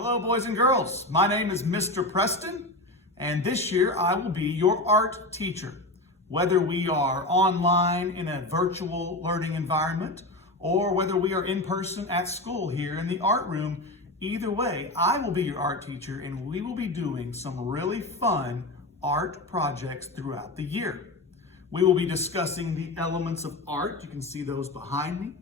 Hello, boys and girls. My name is Mr. Preston, and this year I will be your art teacher. Whether we are online in a virtual learning environment or whether we are in person at school here in the art room, either way, I will be your art teacher and we will be doing some really fun art projects throughout the year. We will be discussing the elements of art. You can see those behind me.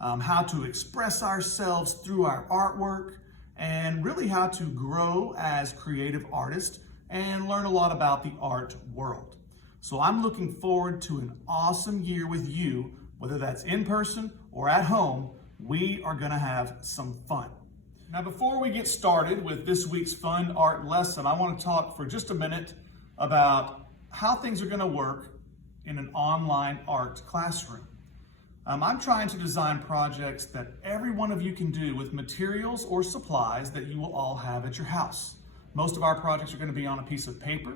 How to express ourselves through our artwork, and really how to grow as creative artists and learn a lot about the art world. So I'm looking forward to an awesome year with you, whether that's in person or at home. We are gonna have some fun. Now, before we get started with this week's fun art lesson, I wanna talk for just a minute about how things are gonna work in an online art classroom. I'm trying to design projects that every one of you can do with materials or supplies that you will all have at your house. Most of our projects are going to be on a piece of paper.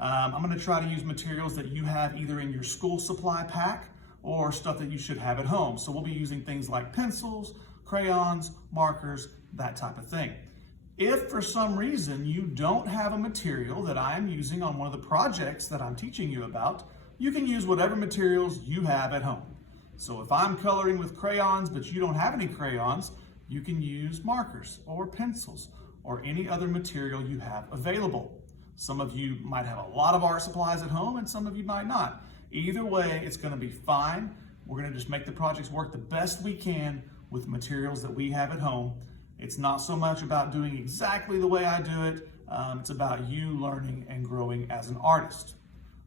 I'm going to try to use materials that you have either in your school supply pack or stuff that you should have at home. So we'll be using things like pencils, crayons, markers, that type of thing. If for some reason you don't have a material that I am using on one of the projects that I'm teaching you about, you can use whatever materials you have at home. So if I'm coloring with crayons, but you don't have any crayons, you can use markers or pencils or any other material you have available. Some of you might have a lot of art supplies at home and some of you might not. Either way, it's going to be fine. We're going to just make the projects work the best we can with materials that we have at home. It's not so much about doing exactly the way I do it. It's about you learning and growing as an artist.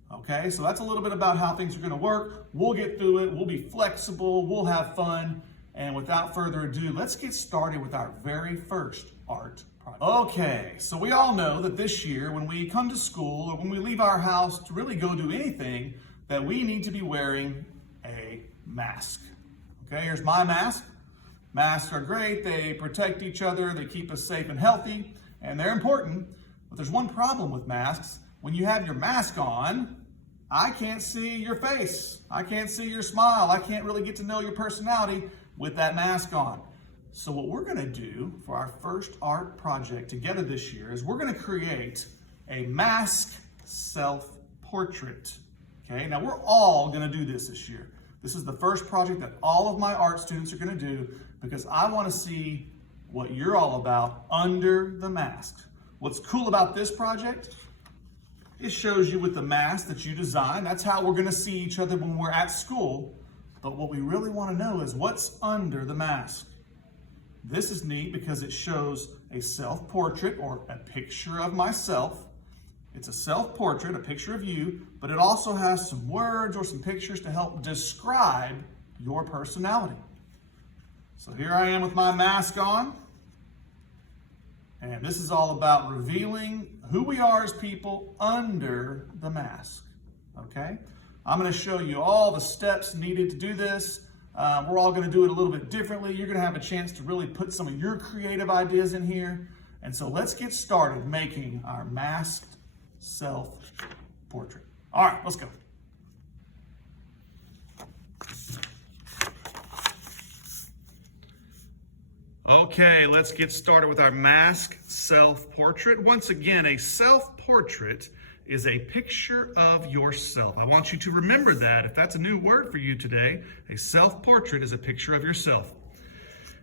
Okay, so that's a little bit about how things are going to work. We'll get through it. We'll be flexible. We'll have fun. And without further ado, let's get started with our very first art project. Okay, so we all know that this year when we come to school or when we leave our house to really go do anything, that we need to be wearing a mask. Okay, here's my mask. Masks are great. They protect each other. They keep us safe and healthy, and they're important. But there's one problem with masks. When you have your mask on, I can't see your face. I can't see your smile. I can't really get to know your personality with that mask on. So what we're gonna do for our first art project together this year is we're gonna create a mask self-portrait. Okay, now we're all gonna do this year. This is the first project that all of my art students are gonna do because I wanna see what you're all about under the mask. What's cool about this project? It shows you with the mask that you design. That's how we're gonna see each other when we're at school. But what we really wanna know is what's under the mask. This is neat because it shows a self-portrait or a picture of myself. It's a self-portrait, a picture of you, but it also has some words or some pictures to help describe your personality. So here I am with my mask on. And this is all about revealing who we are as people under the mask, okay? I'm gonna show you all the steps needed to do this. We're all gonna do it a little bit differently. You're gonna have a chance to really put some of your creative ideas in here. And so let's get started making our masked self-portrait. All right, let's go. Okay, let's get started with our mask self-portrait. Once again, a self-portrait is a picture of yourself. I want you to remember that. If that's a new word for you today, a self-portrait is a picture of yourself.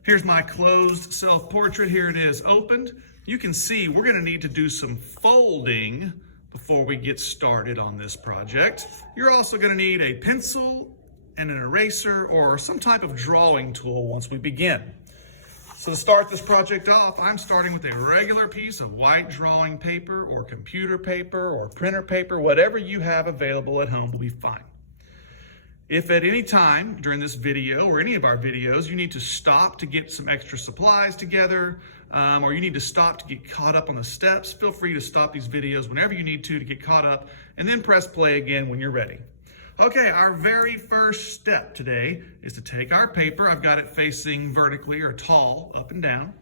Here's my closed self-portrait. Here it is opened. You can see we're gonna need to do some folding before we get started on this project. You're also gonna need a pencil and an eraser or some type of drawing tool once we begin. So to start this project off, I'm starting with a regular piece of white drawing paper or computer paper or printer paper. Whatever you have available at home will be fine. If at any time during this video or any of our videos, you need to stop to get some extra supplies together, or you need to stop to get caught up on the steps, feel free to stop these videos whenever you need to get caught up, and then press play again when you're ready. Okay, our very first step today is to take our paper. I've got it facing vertically or tall, up and down.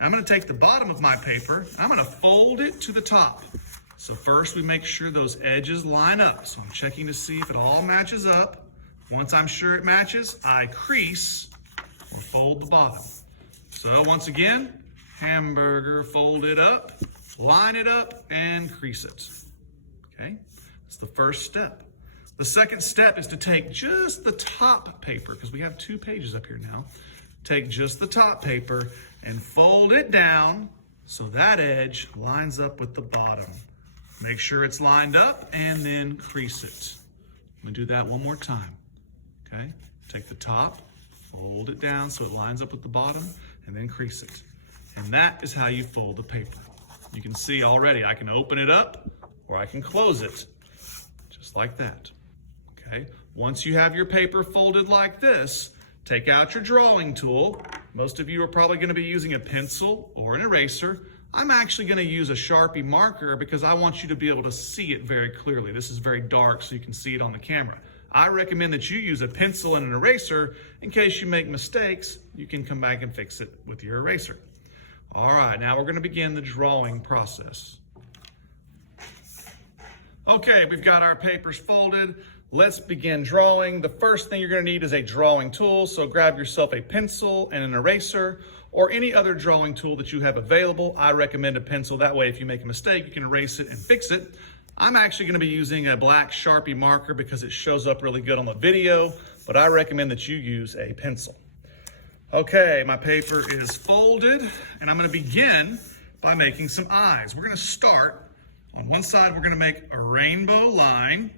I'm gonna take the bottom of my paper, I'm gonna fold it to the top. So first we make sure those edges line up. So I'm checking to see if it all matches up. Once I'm sure it matches, I crease or fold the bottom. So once again, hamburger, fold it up, line it up, and crease it. Okay, that's the first step. The second step is to take just the top paper, because we have 2 pages up here now. Take just the top paper and fold it down so that edge lines up with the bottom. Make sure it's lined up and then crease it. I'm gonna do that one more time, okay? Take the top, fold it down so it lines up with the bottom, and then crease it. And that is how you fold the paper. You can see already, I can open it up or I can close it, just like that, okay? Once you have your paper folded like this, take out your drawing tool. Most of you are probably gonna be using a pencil or an eraser. I'm actually gonna use a Sharpie marker because I want you to be able to see it very clearly. This is very dark so you can see it on the camera. I recommend that you use a pencil and an eraser. In case you make mistakes, you can come back and fix it with your eraser. All right, now we're gonna begin the drawing process. Okay, we've got our papers folded. Let's begin drawing. The first thing you're gonna need is a drawing tool, so grab yourself a pencil and an eraser or any other drawing tool that you have available. I recommend a pencil. That way, if you make a mistake, you can erase it and fix it. I'm actually gonna be using a black Sharpie marker because it shows up really good on the video, but I recommend that you use a pencil. Okay, my paper is folded, and I'm gonna begin by making some eyes. We're gonna start, on one side, we're gonna make a rainbow line.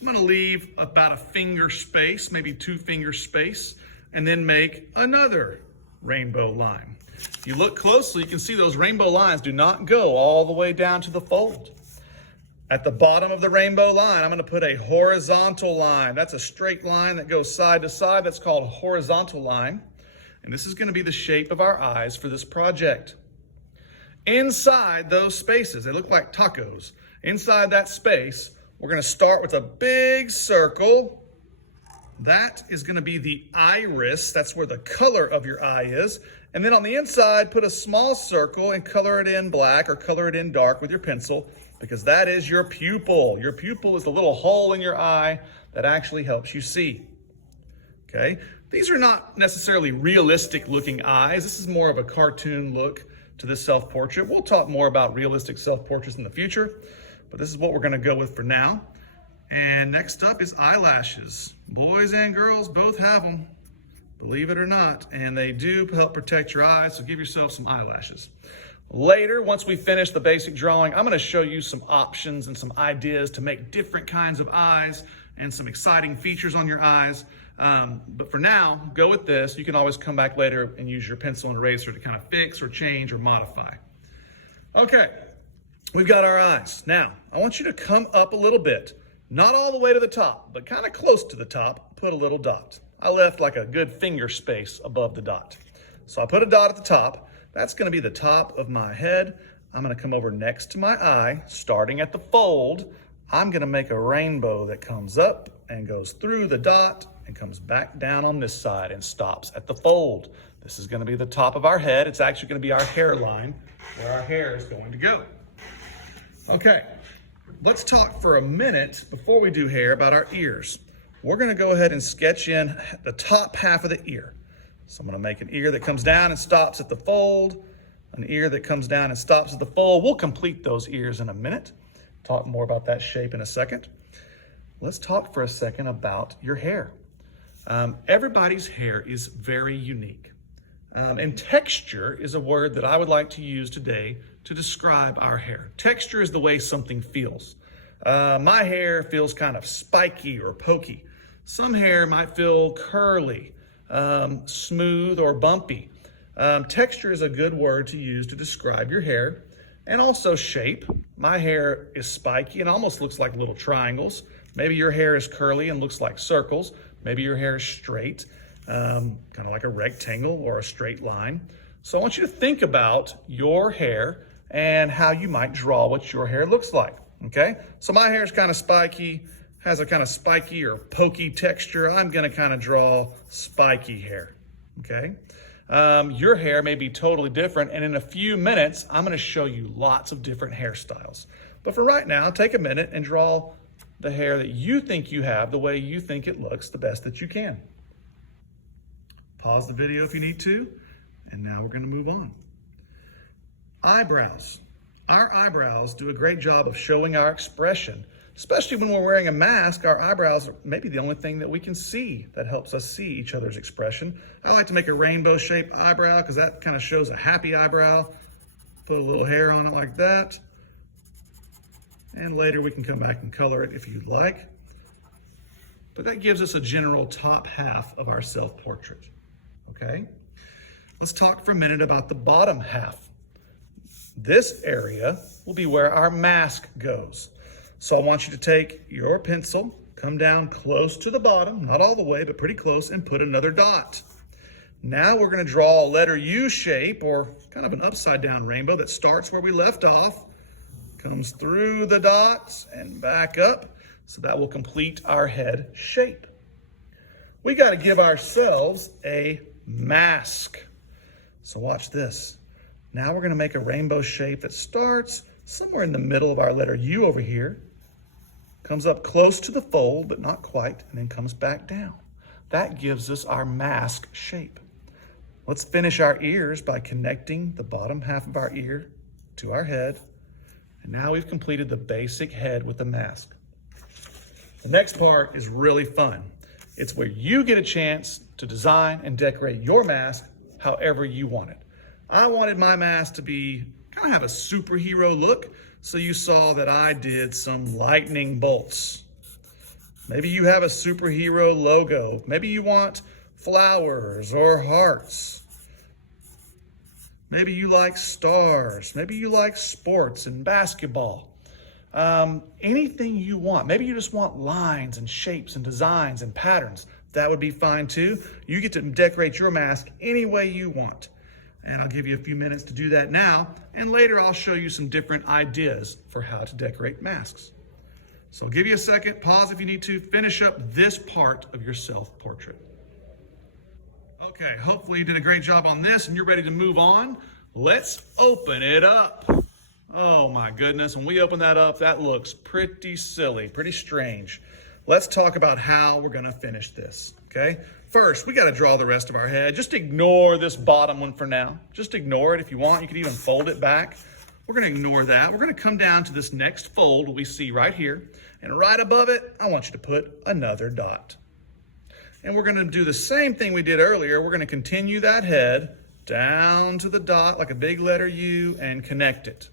I'm gonna leave about a finger space, maybe 2 finger space, and then make another rainbow line. If you look closely, you can see those rainbow lines do not go all the way down to the fold. At the bottom of the rainbow line, I'm gonna put a horizontal line. That's a straight line that goes side to side. That's called a horizontal line. And this is gonna be the shape of our eyes for this project. Inside those spaces, they look like tacos. Inside that space, we're gonna start with a big circle. That is gonna be the iris. That's where the color of your eye is. And then on the inside, put a small circle and color it in black or color it in dark with your pencil, because that is your pupil. Your pupil is the little hole in your eye that actually helps you see, okay? These are not necessarily realistic looking eyes. This is more of a cartoon look to this self-portrait. We'll talk more about realistic self-portraits in the future, but this is what we're gonna go with for now. And next up is eyelashes. Boys and girls both have them, believe it or not, and they do help protect your eyes, so give yourself some eyelashes. Later, once we finish the basic drawing, I'm gonna show you some options and some ideas to make different kinds of eyes and some exciting features on your eyes. But for now, go with this. You can always come back later and use your pencil and eraser to kind of fix or change or modify. Okay, we've got our eyes. Now, I want you to come up a little bit. Not all the way to the top, but kind of close to the top, put a little dot. I left like a good finger space above the dot. So I put a dot at the top. That's gonna be the top of my head. I'm gonna come over next to my eye, starting at the fold. I'm gonna make a rainbow that comes up and goes through the dot and comes back down on this side and stops at the fold. This is gonna be the top of our head. It's actually gonna be our hairline where our hair is going to go. Okay. Let's talk for a minute before we do hair about our ears. We're gonna go ahead and sketch in the top half of the ear. So I'm gonna make an ear that comes down and stops at the fold, an ear that comes down and stops at the fold. We'll complete those ears in a minute. Talk more about that shape in a second. Let's talk for a second about your hair. Everybody's hair is very unique. And texture is a word that I would like to use today to describe our hair. Texture is the way something feels. My hair feels kind of spiky or pokey. Some hair might feel curly, smooth or bumpy. Texture is a good word to use to describe your hair, and also shape. My hair is spiky and almost looks like little triangles. Maybe your hair is curly and looks like circles. Maybe your hair is straight, kind of like a rectangle or a straight line. So I want you to think about your hair and how you might draw what your hair looks like, okay? So my hair is kind of spiky, has a kind of spiky or pokey texture. I'm gonna kind of draw spiky hair, okay? Your hair may be totally different, and in a few minutes, I'm gonna show you lots of different hairstyles. But for right now, take a minute and draw the hair that you think you have, the way you think it looks, the best that you can. Pause the video if you need to, and now we're gonna move on. Eyebrows. Our eyebrows do a great job of showing our expression. Especially when we're wearing a mask, our eyebrows are maybe the only thing that we can see that helps us see each other's expression. I like to make a rainbow-shaped eyebrow because that kind of shows a happy eyebrow. Put a little hair on it like that. And later we can come back and color it if you'd like. But that gives us a general top half of our self-portrait, okay? Let's talk for a minute about the bottom half. This area will be where our mask goes. So I want you to take your pencil, come down close to the bottom, not all the way, but pretty close, and put another dot. Now we're going to draw a letter U shape, or kind of an upside down rainbow that starts where we left off, comes through the dots and back up. So that will complete our head shape. We got to give ourselves a mask. So watch this. Now we're going to make a rainbow shape that starts somewhere in the middle of our letter U over here, comes up close to the fold, but not quite, and then comes back down. That gives us our mask shape. Let's finish our ears by connecting the bottom half of our ear to our head. And now we've completed the basic head with the mask. The next part is really fun. It's where you get a chance to design and decorate your mask however you want it. I wanted my mask to be kind of have a superhero look, so you saw that I did some lightning bolts. Maybe you have a superhero logo. Maybe you want flowers or hearts. Maybe you like stars. Maybe you like sports and basketball. Anything you want. Maybe you just want lines and shapes and designs and patterns. That would be fine too. You get to decorate your mask any way you want. And I'll give you a few minutes to do that now. And later I'll show you some different ideas for how to decorate masks. So I'll give you a second, pause if you need to, finish up this part of your self-portrait. Okay, hopefully you did a great job on this and you're ready to move on. Let's open it up. Oh my goodness, when we open that up, that looks pretty silly, pretty strange. Let's talk about how we're gonna finish this, okay? First, we gotta draw the rest of our head. Just ignore this bottom one for now. Just ignore it if you want. You could even fold it back. We're gonna ignore that. We're gonna come down to this next fold we see right here. And right above it, I want you to put another dot. And we're gonna do the same thing we did earlier. We're gonna continue that head down to the dot like a big letter U and connect it.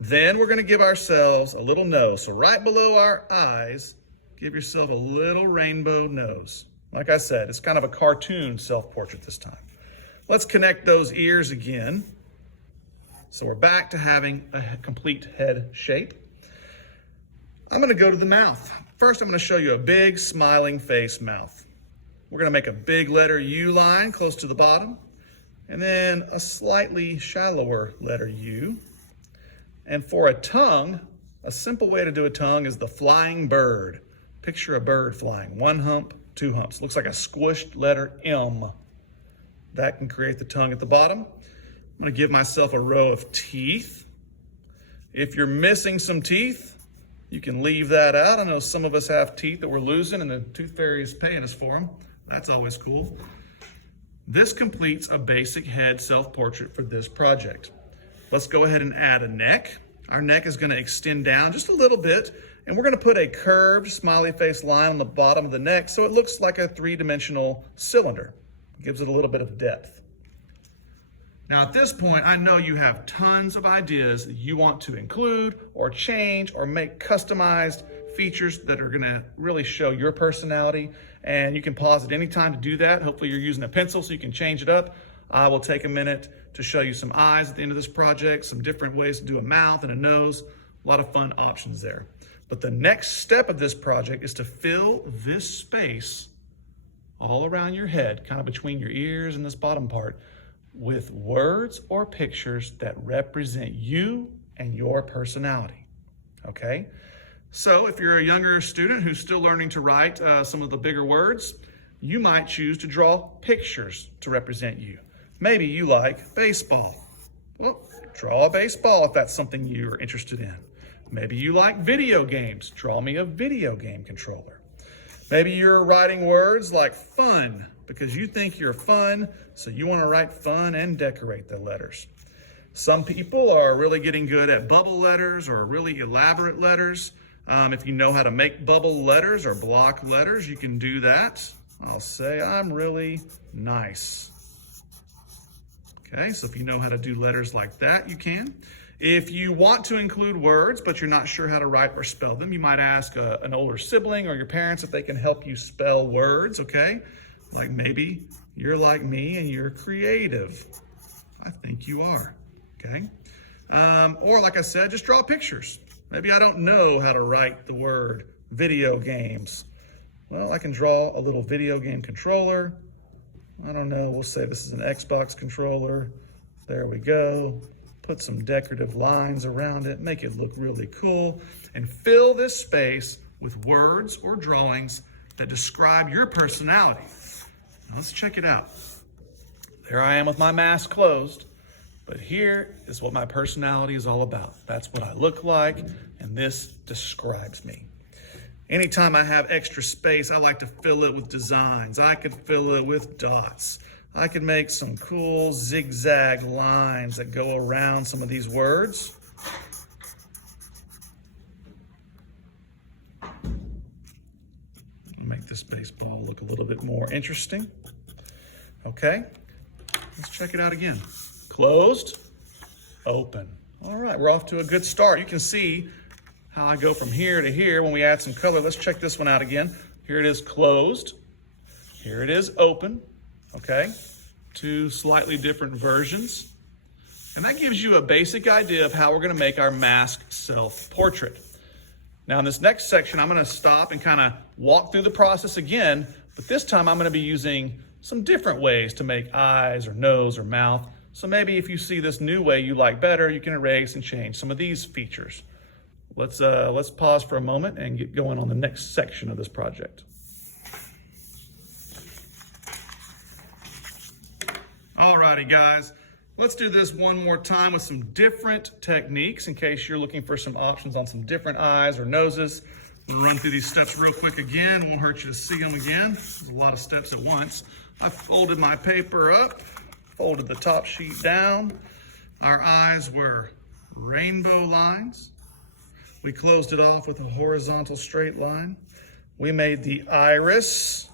Then we're gonna give ourselves a little nose. So right below our eyes, give yourself a little rainbow nose. Like I said, it's kind of a cartoon self-portrait this time. Let's connect those ears again. So we're back to having a complete head shape. I'm gonna go to the mouth. First, I'm gonna show you a big smiling face mouth. We're gonna make a big letter U line close to the bottom, and then a slightly shallower letter U. And for a tongue, a simple way to do a tongue is the flying bird. Picture a bird flying, one hump, two humps. Looks like a squished letter M. That can create the tongue at the bottom. I'm gonna give myself a row of teeth. If you're missing some teeth, you can leave that out. I know some of us have teeth that we're losing and the tooth fairy is paying us for them. That's always cool. This completes a basic head self-portrait for this project. Let's go ahead and add a neck. Our neck is gonna extend down just a little bit, and we're gonna put a curved smiley face line on the bottom of the neck so it looks like a three-dimensional cylinder. It gives it a little bit of depth. Now at this point, I know you have tons of ideas that you want to include or change or make customized features that are gonna really show your personality, and you can pause at any time to do that. Hopefully you're using a pencil so you can change it up. I will take a minute to show you some eyes at the end of this project, some different ways to do a mouth and a nose, a lot of fun options there. But the next step of this project is to fill this space all around your head, kind of between your ears and this bottom part, with words or pictures that represent you and your personality, okay? So if you're a younger student who's still learning to write some of the bigger words, you might choose to draw pictures to represent you. Maybe you like baseball. Well, draw a baseball if that's something you're interested in. Maybe you like video games. Draw me a video game controller. Maybe you're writing words like fun because you think you're fun, so you want to write fun and decorate the letters. Some people are really getting good at bubble letters or really elaborate letters. If you know how to make bubble letters or block letters, you can do that. I'll say I'm really nice. Okay, so if you know how to do letters like that, you can. If you want to include words, but you're not sure how to write or spell them, you might ask an older sibling or your parents if they can help you spell words, okay? Like maybe you're like me and you're creative. I think you are, okay? Or like I said, just draw pictures. Maybe I don't know how to write the word video games. Well, I can draw a little video game controller. I don't know, we'll say this is an Xbox controller. There we go. Put some decorative lines around it, make it look really cool, and fill this space with words or drawings that describe your personality. Now let's check it out. There I am with my mask closed, but here is what my personality is all about. That's what I look like, and this describes me. Anytime I have extra space, I like to fill it with designs. I could fill it with dots. I could make some cool zigzag lines that go around some of these words. Make this baseball look a little bit more interesting. Okay, let's check it out again. Closed, open. All right, we're off to a good start. You can see how I go from here to here when we add some color. Let's check this one out again. Here it is closed. Here it is open. Okay, two slightly different versions. And that gives you a basic idea of how we're gonna make our mask self-portrait. Now in this next section, I'm gonna stop and kind of walk through the process again, but this time I'm gonna be using some different ways to make eyes or nose or mouth. So maybe if you see this new way you like better, you can erase and change some of these features. Let's pause for a moment and get going on the next section of this project. Alrighty guys, let's do this one more time with some different techniques in case you're looking for some options on some different eyes or noses. I'm gonna run through these steps real quick again. Won't hurt you to see them again. There's a lot of steps at once. I folded my paper up, folded the top sheet down. Our eyes were rainbow lines. We closed it off with a horizontal straight line. We made the iris,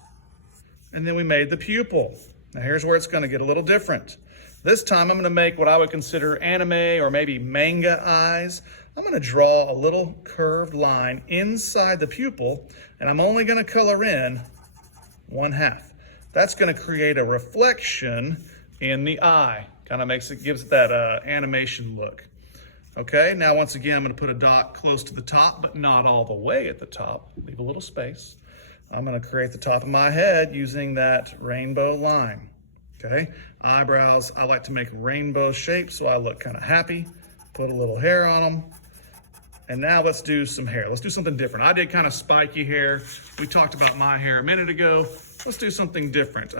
and then we made the pupil. Now here's where it's gonna get a little different. This time I'm gonna make what I would consider anime or maybe manga eyes. I'm gonna draw a little curved line inside the pupil, and I'm only gonna color in 1/2. That's gonna create a reflection in the eye. Kind of gives it that animation look. Okay, now once again, I'm gonna put a dot close to the top, but not all the way at the top. Leave a little space. I'm gonna create the top of my head using that rainbow line, okay? Eyebrows, I like to make rainbow shapes so I look kind of happy. Put a little hair on them. And now let's do some hair. Let's do something different. I did kind of spiky hair. We talked about my hair a minute ago. Let's do something different.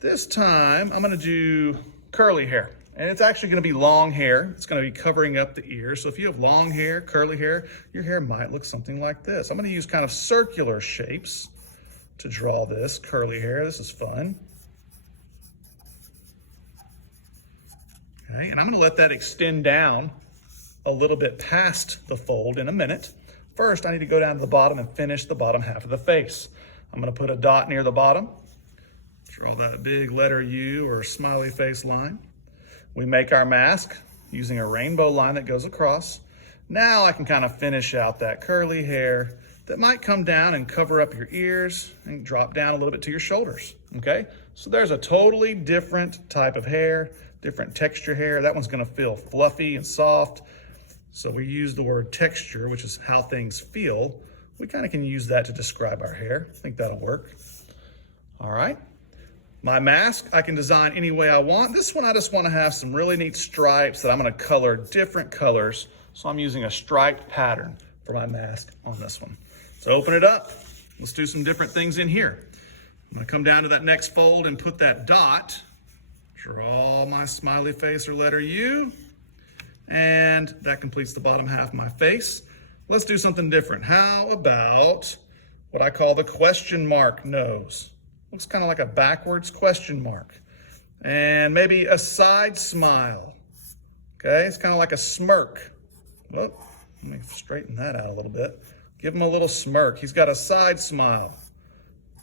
This time, I'm gonna do curly hair. And it's actually gonna be long hair. It's gonna be covering up the ears. So if you have long hair, curly hair, your hair might look something like this. I'm gonna use kind of circular shapes to draw this curly hair. This is fun. Okay, and I'm gonna let that extend down a little bit past the fold in a minute. First, I need to go down to the bottom and finish the bottom half of the face. I'm gonna put a dot near the bottom, draw that big letter U or smiley face line. We make our mask using a rainbow line that goes across. Now I can kind of finish out that curly hair that might come down and cover up your ears and drop down a little bit to your shoulders, okay? So there's a totally different type of hair, different texture hair. That one's gonna feel fluffy and soft. So we use the word texture, which is how things feel. We kind of can use that to describe our hair. I think that'll work. All right. My mask, I can design any way I want. This one, I just want to have some really neat stripes that I'm going to color different colors. So I'm using a striped pattern for my mask on this one. So open it up. Let's do some different things in here. I'm going to come down to that next fold and put that dot. Draw my smiley face or letter U. And that completes the bottom half of my face. Let's do something different. How about what I call the question mark nose? Looks kind of like a backwards question mark. And maybe a side smile. Okay, it's kind of like a smirk. Whoop, let me straighten that out a little bit. Give him a little smirk. He's got a side smile.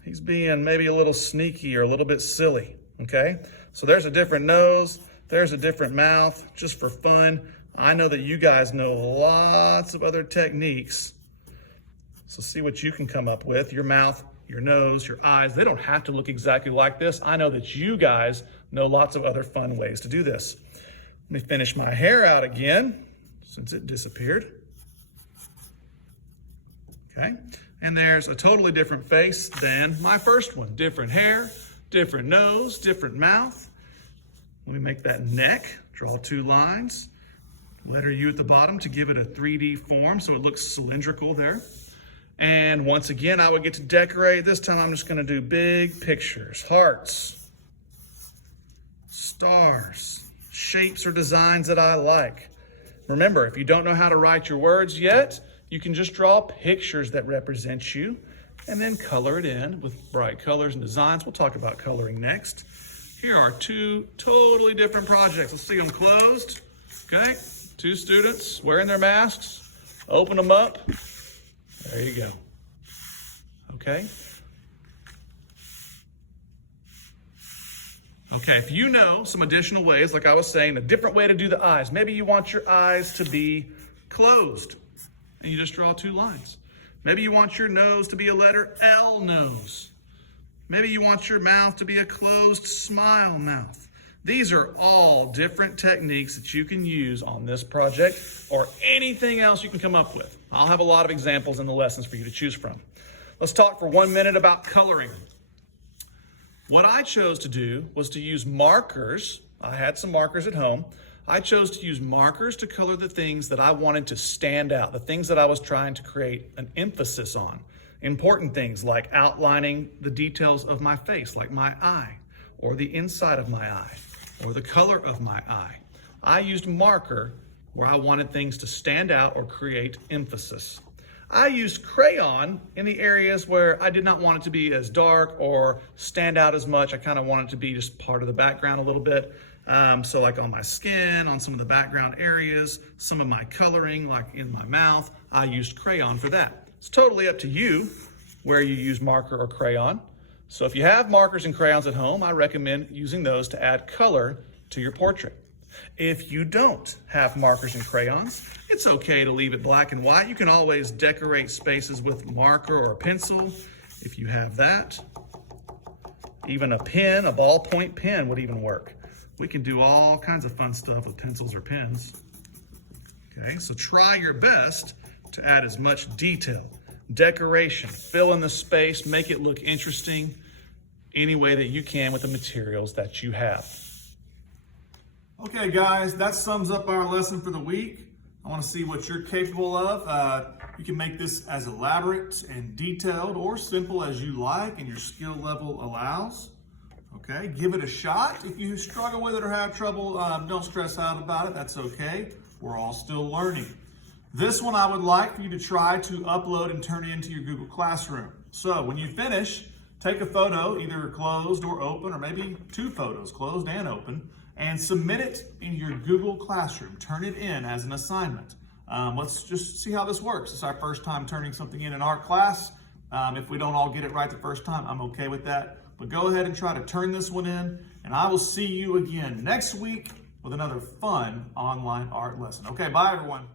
He's being maybe a little sneaky or a little bit silly, okay? So there's a different nose, there's a different mouth, just for fun. I know that you guys know lots of other techniques. So see what you can come up with. Your mouth, your nose, your eyes, they don't have to look exactly like this. I know that you guys know lots of other fun ways to do this. Let me finish my hair out again, since it disappeared. Okay, and there's a totally different face than my first one. Different hair, different nose, different mouth. Let me make that neck, draw 2 lines. Letter U at the bottom to give it a 3D form so it looks cylindrical there. And once again, I would get to decorate. This time I'm just gonna do big pictures, hearts, stars, shapes or designs that I like. Remember, if you don't know how to write your words yet, you can just draw pictures that represent you and then color it in with bright colors and designs. We'll talk about coloring next. Here are 2 totally different projects. Let's see them closed. Okay, 2 students wearing their masks. Open them up. There you go. Okay. Okay, if you know some additional ways, like I was saying, a different way to do the eyes. Maybe you want your eyes to be closed. And you just draw 2 lines. Maybe you want your nose to be a letter L nose. Maybe you want your mouth to be a closed smile mouth. These are all different techniques that you can use on this project or anything else you can come up with. I'll have a lot of examples in the lessons for you to choose from. Let's talk for 1 minute about coloring. What I chose to do was to use markers. I had some markers at home. I chose to use markers to color the things that I wanted to stand out, the things that I was trying to create an emphasis on. Important things like outlining the details of my face, like my eye, or the inside of my eye, or the color of my eye. I used marker where I wanted things to stand out or create emphasis. I used crayon in the areas where I did not want it to be as dark or stand out as much. I kind of wanted it to be just part of the background a little bit. So like on my skin, on some of the background areas, some of my coloring, like in my mouth, I used crayon for that. It's totally up to you where you use marker or crayon. So if you have markers and crayons at home, I recommend using those to add color to your portrait. If you don't have markers and crayons, it's okay to leave it black and white. You can always decorate spaces with marker or a pencil if you have that. Even a pen, a ballpoint pen would even work. We can do all kinds of fun stuff with pencils or pens. Okay, so try your best to add as much detail, decoration, fill in the space, make it look interesting any way that you can with the materials that you have. Okay guys, that sums up our lesson for the week. I want to see what you're capable of. You can make this as elaborate and detailed or simple as you like and your skill level allows. Okay, give it a shot. If you struggle with it or have trouble, don't stress out about it. That's okay. We're all still learning. This one I would like for you to try to upload and turn into your Google Classroom. So when you finish, take a photo, either closed or open, or maybe 2 photos, closed and open, and submit it in your Google Classroom. Turn it in as an assignment. Let's just see how this works. It's our first time turning something in art class. If we don't all get it right the first time, I'm okay with that. But go ahead and try to turn this one in, and I will see you again next week with another fun online art lesson. Okay, bye everyone.